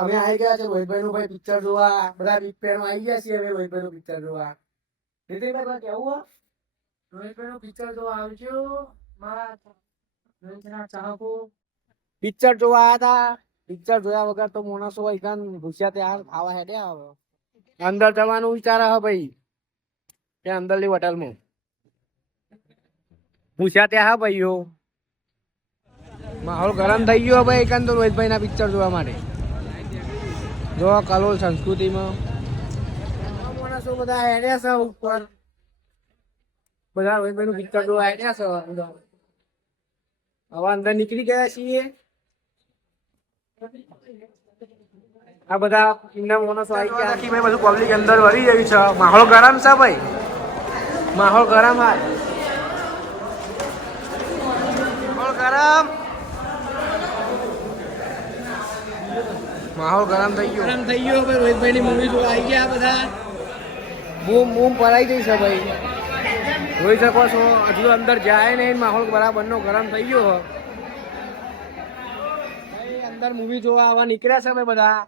અમે આવી ગયા છે રોહિતભાઈ નું ભાઈ પિક્ચર જોવા. બધા બિગ ફેન આવી ગયા છીએ હવે રોહિતભાઈ નું પિક્ચર જોવા નીતિનભાઈ કેવું રોહિતભાઈ નું પિક્ચર જોવા આવજો. મારા ચાહકો. પિક્ચર જોવા આવ્યા હતા પિક્ચર જોયા વગર તો માણસો એકદમ ભૂસ્યા ત્યાં ખાવા હેડે હવે અંદર જવાનું વિચાર હ ભાઈ. કે અંદરની હોટલમાં. ભૂસ્યા ત્યાં હા ભાઈઓ. માહોલ ગરમ થઈ ગયો ભાઈ એકંદર રોહિતભાઈ ના પિક્ચર જોવા માટે. જો કલોલ સંસ્કૃતિમાં. માણસો બધા હેડ્યા છે ઉપર? બધા રોહિતભાઈ નું પિક્ચર જોવા હેડ્યા છે અંદર. હવે અંદર નીકળી ગયા છીએ. આ બધા એમના માણસો આવી ગયા? ભાઈ બધું પબ્લિક અંદર વળી ગયું છે. માહોલ ગરમ છે ભાઈ. માહોલ ગરમ હા માહોલ ગરમ. માહોલ ગરમ થઈ ગયો. ગરમ થઈ ગયો ભાઈ રોહિતભાઈ ની મમ્મી જોવા આવી ગયા બધા. બૂમ બૂમ પરાઈ ગઈ છે ભાઈ. જોઈ શકો છો હજુ અંદર જાય નહીં માહોલ બરાબર નો ગરમ થઈ ગયો છે. અંદર મૂવી જોવા આવવા નીકળ્યા છે ભાઈ બધા.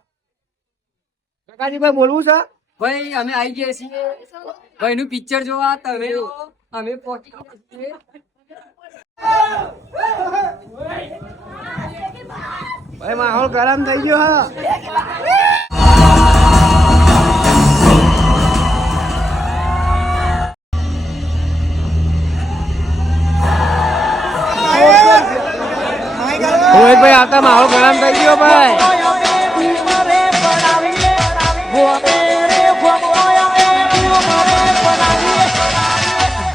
કાકાજી ભાઈ બોલવું છે? ભાઈ અમે આવી ગયા છીએ. ભાઈ નું પિક્ચર જોવા તમે અમે પહોંચી ભાઈ માહોલ ગરમ થઈ ગયો હા. રોહિતભાઈ આવતા માહોલ ગરમ થઈ ગયો ભાઈ.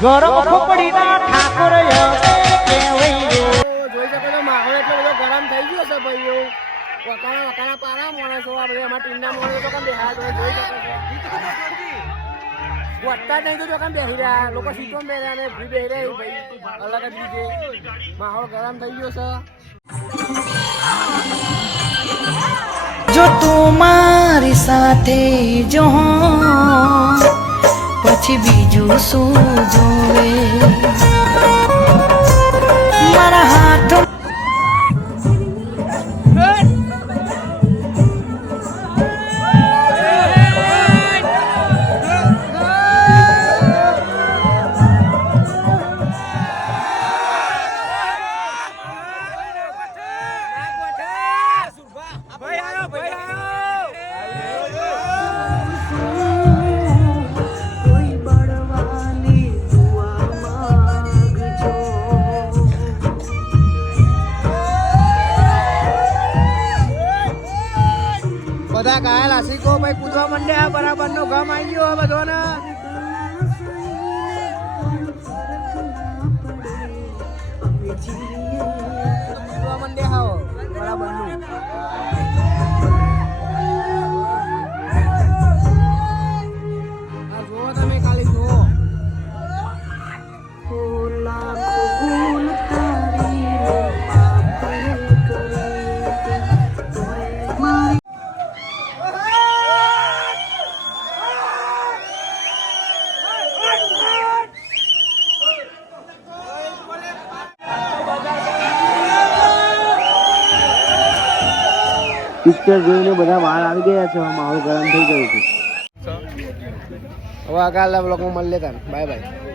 જોઈ ગરમ થઈ ગયો છે ભાઈઓ. વકાણા વકાણા પારા માણસો આપણે એમાં ટીમના માણસો તો કેમ બેહ્યા તમે જોઈ શકો છો. વટતા નહીં તો જો કેમ બેસી રહ્યા. લોકો સીટો બેસી રહ્યા ને ભૂ બેસી રહ્યા ભાઈ. અલગ જ રીતે. માહોલ ગરમ થઈ ગયો છે. જો તું મારી સાથે જો પછી બીજું શું જોવે? આશિકો ભાઈ કૂદવા માંડ્યા બરાબર નો ગમ આવી ગયો બધો ને કૂદવા માંડ્યા. બરાબરનું પિક્ચર જોઈને બધા બહાર આવી ગયા છે. માહોલ ગરમ થઈ ગયો છે. હવે આગળના બ્લોગમાં મળીએ તાર બાય બાય.